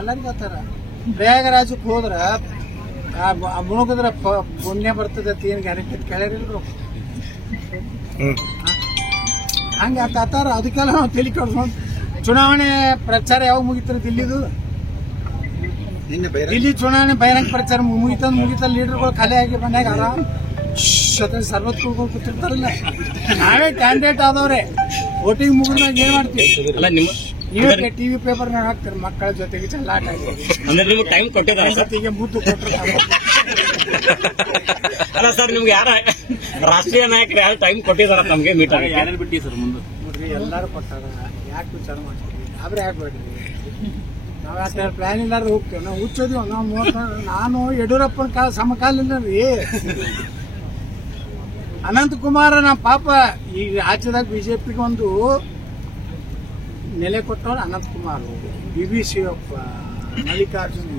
ಎಲ್ಲರಿಗೂ ಆತಾರ. ಪ್ರಯಾಗರಾಜಕ್ಕೆ ಹೋದ್ರ ಮುಳುಗದ್ರ ಪುಣ್ಯ ಬರ್ತದೆ ಅಂತ ಏನ್ ಗ್ಯಾರಂಟಿ ಕೇಳಿರಿಲ್ರು. ಹಂಗ ಆತಾರ. ಅದಕ್ಕೆಲ್ಲ ನಾವು ತಲೆ ಕೆಡ್ಸ್ಕೊಂಡು ಚುನಾವಣೆ ಪ್ರಚಾರ ಯಾವಾಗ ಮುಗಿತಾರೆ ದಿಲ್ಲಿದು? ದಿಲ್ಲಿ ಚುನಾವಣೆ ಬಹಿರಂಗ ಪ್ರಚಾರ ಮುಗಿತಲ್ಲ. ಲೀಡರ್ಗಳು ಖಾಲಿ ಆಗಿ ಮನ್ಯಾಗ ಆರಾಮ್ ಸರ್ವತ್ ಕೂತಿರ್ತಾರಲ್ಲ. ನಾವೇ ಕ್ಯಾಂಡಿಡೇಟ್ ಆದವ್ರೆ ವೋಟಿಂಗ್ ಮುಗಿದಾಗ ಏನ್ ಮಾಡ್ತೀವಿ? ನೀವೇ ಟಿವಿ ಪೇಪರ್ ಹಾಕ್ತಾರೆ ಮಕ್ಕಳ ಜೊತೆಗೆ ಚೆಲ್ಲಾಟ ಮುದ್ದು ಕೊಟ್ಟಿರ್ತಾರೆ. ಅಲ್ಲ ಸರ್, ನಿಮ್ಗೆ ಯಾರ ರಾಷ್ಟ್ರೀಯ ನಾಯಕರು ಯಾರು ಟೈಮ್ ಕೊಟ್ಟಿದಾರ ನಮ್ಗೆ ಮೀಟ್ ಆಗಿ? ಯಾರು ಬಿಟ್ಟಿ ಸರ್ ಮುಂದೆ? ನೋಡ್ರಿ, ಎಲ್ಲಾರು ಕೊಟ್ಟಾರ. ಯಾಕೆ ವಿಚಾರ ಮಾಡ್ತೀವಿ? ಅವ್ರೆ ಆಗ್ಬೇಡ್ರಿ. ನಾವ್ ಯಾಕೆ ಪ್ಲಾನ್ ಇಲ್ಲಾರ ಹೋಗ್ತೇವೆ. ನಾವು ಹುಚ್ಚೋದಿವ. ನಾನು ಯಡಿಯೂರಪ್ಪನ ಸಮಕಾಲಿಲ್ಲ ರೀ. ಅನಂತಕುಮಾರ ನಮ್ಮ ಪಾಪ ಈ ರಾಜ್ಯದಾಗ ಬಿಜೆಪಿಗೆ ಒಂದು ನೆಲೆ ಕೊಟ್ಟವ್ರು ಅನಂತಕುಮಾರ್, BBC ಮಲ್ಲಿಕಾರ್ಜುನ್.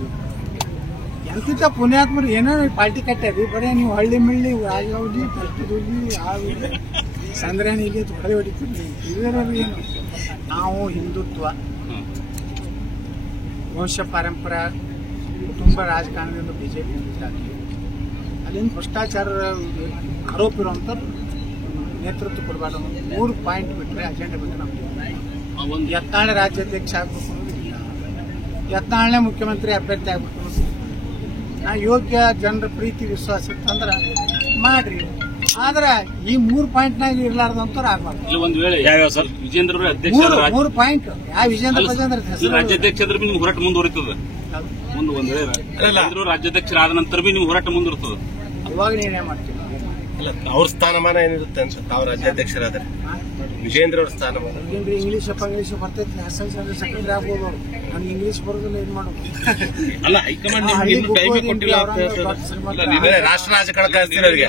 ಎಂತ ಪುಣ್ಯಾತ್ಮರು ಏನೋ ಪಾರ್ಟಿ ಕಟ್ಟಾರಿ. ಬರೀ ನೀವು ಹಳ್ಳಿ ಮಿಳ್ಳಿ ರಾಜೌಲಿ ಕಲ್ಪಿದುಲಿ ಸಂದ್ರೇನ ಇಲ್ಲಿ ಹೊಡೆ ಹೊಡಿತೀರಿ. ಇದರಲ್ಲಿ ಏನು? ನಾವು ಹಿಂದುತ್ವ, ವಂಶ ಪಾರಂಪರೆ, ಕುಟುಂಬ ರಾಜಕಾರಣದಿಂದ ಬಿಜೆಪಿ ಹಾಕಿ ಅಲ್ಲಿಂದ ಭ್ರಷ್ಟಾಚಾರ ಆರೋಪ ಇರುವಂತ ನೇತೃತ್ವ ಕೊಡಬಾರ್ದು. 3 ಪಾಯಿಂಟ್ ಬಿಟ್ಟರೆ ಅಜೆಂಡಾ ಬಿಟ್ಟರೆ ನಮ್ಗೆ ಯತ್ನಾಳೆ ರಾಜ್ಯಾಧ್ಯಕ್ಷ ಆಗ್ಬೇಕು ಅನ್ನೋದಿಲ್ಲ. ಯತ್ನಾಳೆ ಮುಖ್ಯಮಂತ್ರಿ ಅಭ್ಯರ್ಥಿ ಆಗ್ಬೇಕು ಅನ್ನೋದಿಲ್ಲ. ನಾ ಯೋಗ್ಯ ಜನರ ಪ್ರೀತಿ ವಿಶ್ವಾಸ ಇತ್ತಂದ್ರ ಮಾಡ್ರಿ. ಆದ್ರೆ ಈ 3 ಪಾಯಿಂಟ್ನಾಗ ಇರ್ಲಾರ್ದಂತವ್ರು ಆಗ್ಬಾರ್ದು. ಒಂದು ವೇಳೆ ಯಾವ ಸರ್ ವಿಜೇಂದ್ರ 3 ಪಾಯಿಂಟ್ ಯಾವ ವಿಜೇಂದ್ರ ರಾಜ್ಯಾಧ್ಯಕ್ಷ ನಿಮ್ಗೆ ಹೋರಾಟ ಮುಂದುವರಿತದ? ಮುಂದೆ ಒಂದ್ ವೇಳೆ ರಾಜ್ಯಾಧ್ಯಕ್ಷರಾದ ನಂತರ ಬಿ ನೀವು ಹೋರಾಟ ಮುಂದುವರಿತದ? ಅವಾಗ ನೀನೇ ಮಾಡ್ತೀವಿ. ಅವ್ರ ಸ್ಥಾನಮಾನ ಏನಿರುತ್ತೆ ಅನ್ಸುತ್ತೆ ತಾವು ರಾಜ್ಯಾಧ್ಯಕ್ಷರಾದ್ರೆ? ವಿಜೇಂದ್ರ ಅವ್ರ ಸ್ಥಾನಮಾನ ಇಂಗ್ಲೀಷ್ ಬರ್ತೈತಿ. ನ್ಯಾಷನಲ್ ಸೆಕ್ರೆಟರಿ ಆಗ್ಬೋದು. ನನ್ಗೆ ಇಂಗ್ಲೀಷ್ ಬರೋದಿಲ್ಲ. ಏನ್ ಮಾಡೋದು? ಅಲ್ಲ, ಹೈಕಮಾಂಡ್ ರಾಷ್ಟ್ರ ರಾಜಕಾರಣ ಕಳಿಸ್ತೀನಿ ಅವ್ರಿಗೆ.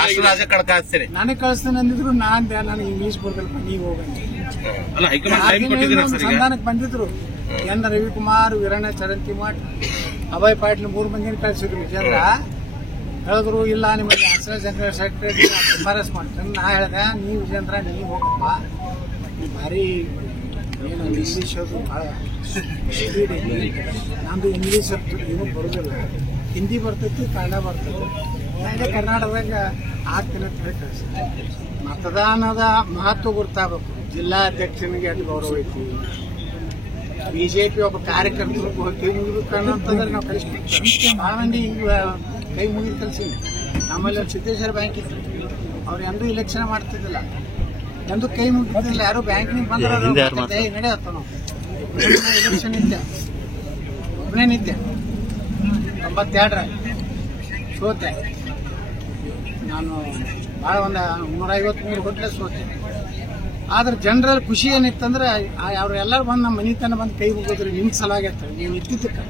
ರಾಷ್ಟ್ರ ರಾಜಕಾರಣ ಕಳಿಸ್ತೀನಿ. ನನಗೆ ಕಳಿಸ್ತೇನೆ ಅಂದಿದ್ರು. ನನಗೆ ಇಂಗ್ಲೀಷ್ ಬರೋದಿಲ್ಲ, ನೀವು ಹೋಗಂತ. ಅಲ್ಲ, ಹೈಕಮಾಂಡ್ ಸಂಧಾನಕ್ಕೆ ಬಂದಿದ್ರು. ಎನ್ ರವಿಕುಮಾರ್, ವೀರಣ್ಣ ಚರಂತಿಮಠ್, ಅಭಯ್ ಪಾಟೀಲ್ 3 ಮಂದಿನ ಕಳಿಸಿದ್ರು. ವಿಜೇಂದ್ರ ಹೇಳಿದ್ರು, ಇಲ್ಲ ನಿಮಗೆ ನ್ಯಾಷನಲ್ ಜನರಲ್ ಸೆಕ್ರೆಟರಿ ಶಿಫಾರಸ್ ಮಾಡ್ತೇನೆ. ನಾ ಹೇಳಿದೆ, ನೀ ವಿಜೇಂದ್ರ ನೀ ಹೋಗಪ್ಪ, ಭಾರಿ ಏನು ಇಂಗ್ಲೀಷ್ ಅದು ಭಾಳ ಸ್ಪೀಡ್ ಐತಿ. ನಮ್ದು ಇಂಗ್ಲೀಷ್ ಏನೂ ಬರೋದಿಲ್ಲ. ಹಿಂದಿ ಬರ್ತೈತಿ, ಕನ್ನಡ ಬರ್ತೈತಿ. ಹಾಗೆ ಕರ್ನಾಟಕದಾಗ ಆಗ್ತೀನಿ ಅಂತ ಹೇಳಿ ಕಳಿಸ್ತೀನಿ. ಮತದಾನದ ಮಹತ್ವ ಗೊತ್ತಾಗಬೇಕು. ಜಿಲ್ಲಾಧ್ಯಕ್ಷನಿಗೆ ಅದು ಗೌರವ ಐತಿ. ಬಿಜೆಪಿ ಒಬ್ಬ ಕಾರ್ಯಕರ್ತರು ಕೈ ಮುಗಿಬೇಕು ಅನ್ನೋಂತಂದ್ರೆ ನಾವು ಕಳಿಸ್ಬಿಡ್ತೀವಿ. ಭಾಳ ಮಂದಿ ಕೈ ಮುಗಿದು ಕಲಿಸಿವಿ. ನಮ್ಮಲ್ಲಿ ಸಿದ್ದೇಶ್ವರ ಬ್ಯಾಂಕ್ ಇತ್ತು. ಅವ್ರು ಎಂದೂ ಇಲೆಕ್ಷನ್ ಮಾಡ್ತಿದ್ದಿಲ್ಲ, ಎಂದೂ ಕೈ ಮುಗಿತಿದ್ದಿಲ್ಲ. ಯಾರು ಬ್ಯಾಂಕಿನಿಗೆ ಬಂದ್ರೆ ನಡೆಯತ್ತ. ನಾವು ಇಲೆಕ್ಷನ್ ಇದ್ದೆ, ಒಬ್ಬನೇ ನಿದ್ದೆ. 92 ಸೋತೆ ನಾನು. ಭಾಳ ಒಂದು 153 ಹೋಟ್ಲೆ ಸೋತೆ. ಆದ್ರೆ ಜನರಲ್ಲಿ ಖುಷಿ ಏನಿತ್ತಂದ್ರೆ ಅವ್ರು ಎಲ್ಲರೂ ಬಂದು ನಮ್ಮ ಮನೆ ತನ ಬಂದು ಕೈ ಮುಗಿದ್ರಿ. ನಿಮ್ಮ ಸಲ ಆಗೈತೆ ನೀವು ನಿಂತಿದ್ದಕ್ಕೆ.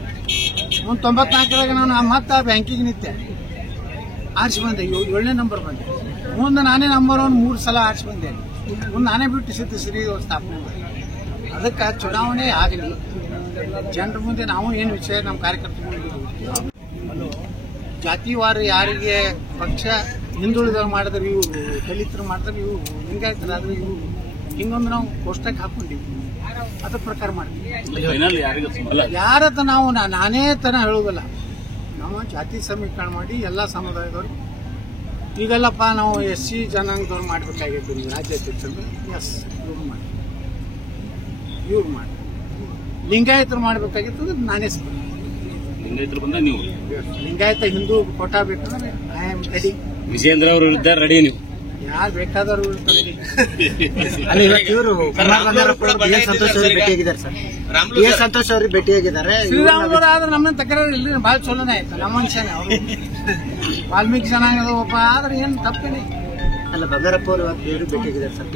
ಒಂದು 94ದಾಗ ನಾನು ಮತ್ತೆ ಬ್ಯಾಂಕಿಗೆ ನಿಂತೆ. ಆರಿಸಿ ಬಂದೆ. 7ನೇ ನಂಬರ್ ಬಂದೆ. ಮುಂದೆ ನಾನೇ ನಂಬರ್ 3 ಸಲ ಆರಿಸಿ ಬಂದೆ. ಮುಂದೆ ನಾನೇ ಬಿಟ್ಟು ಸಿದ್ಧಶ್ರೀ ಸ್ಥಾಪನೆ ಮಾಡಿ. ಅದಕ್ಕೆ ಚುನಾವಣೆ ಆಗಲಿ. ಜನರ ಮುಂದೆ ನಾವು ಏನು ವಿಷಯ ನಮ್ಮ ಕಾರ್ಯಕರ್ತರು ಜಾತಿವಾರ ಯಾರಿಗೆ ಪಕ್ಷ ಹಿಂದುಳಿದವ್ರು ಮಾಡಿದ್ರೆ ಇವು, ದಲಿತರು ಮಾಡಿದ್ರೆ ಇವು, ಲಿಂಗಾಯತರಾದ್ರೆ ಇವು, ಹಿಂಗೊಂದು ನಾವು ಕೋಷ್ಟಕ ಹಾಕೊಂಡಿವಿ. ಅದ್ರ ಪ್ರಕಾರ ಮಾಡ್ತೀವಿ. ಯಾರತ್ತ ನಾವು ನಾನೇ ತನ ಹೇಳೋದಿಲ್ಲ. ನಾವು ಜಾತಿ ಸಮೀಕರಣ ಮಾಡಿ ಎಲ್ಲ ಸಮುದಾಯದವ್ರು ಈಗೆಲ್ಲಪ್ಪ ನಾವು SC ಜನಾಂಗದವ್ರು ಮಾಡ್ಬೇಕಾಗಿತ್ತು. ನೀವು ರಾಜ್ಯಾಧ್ಯಕ್ಷರು ಎಸ್ ಇವ್ರು ಮಾಡಿ ಲಿಂಗಾಯತರು ಮಾಡ್ಬೇಕಾಗಿತ್ತು. ನಾನೇ ಲಿಂಗಾಯತರು ಬಂದ ನೀವು ಲಿಂಗಾಯತ ಹಿಂದೂ ಕೋಟಾ ಬೇಕಂದ್ರೆ ಐ ಆಮ್ ರೆಡಿ. ವಿಜೇಂದ್ರ ಅವರು ಇದ್ದಾರೆ ರೆಡಿ. ನೀವು ಯಾರು ಬೇಕಾದವರು ಇರ್ತಾರೆ. ಅಲ್ಲಿ ಇವರು ಸಂತೋಷ್ ಅವ್ರಿಗೆ ಭೇಟಿಯಾಗಿದ್ದಾರೆ ಸರ್. ಸಂತೋಷ್ ಅವ್ರಿಗೆ ಭೇಟಿಯಾಗಿದ್ದಾರೆ. ಶ್ರೀರಾಮುಲು ಆದ್ರೆ ನಮ್ಮನ್ನ ತಕರಾರು ಇಲ್ಲಿ ಭಾಳ ಚಲೋನೇ ಆಯ್ತು. ನಮ್ಮ ಮನುಷ್ಯನೇ ಅವರು ವಾಲ್ಮೀಕಿ ಜನಾಂಗದ ಒಬ್ಬ. ಆದ್ರೆ ಏನು ತಪ್ಪೇನೆ. ಅಲ್ಲ, ಬಂಗಾರಪ್ಪ ಅವರು ಭೇಟಿಯಾಗಿದ್ದಾರೆ ಸರ್.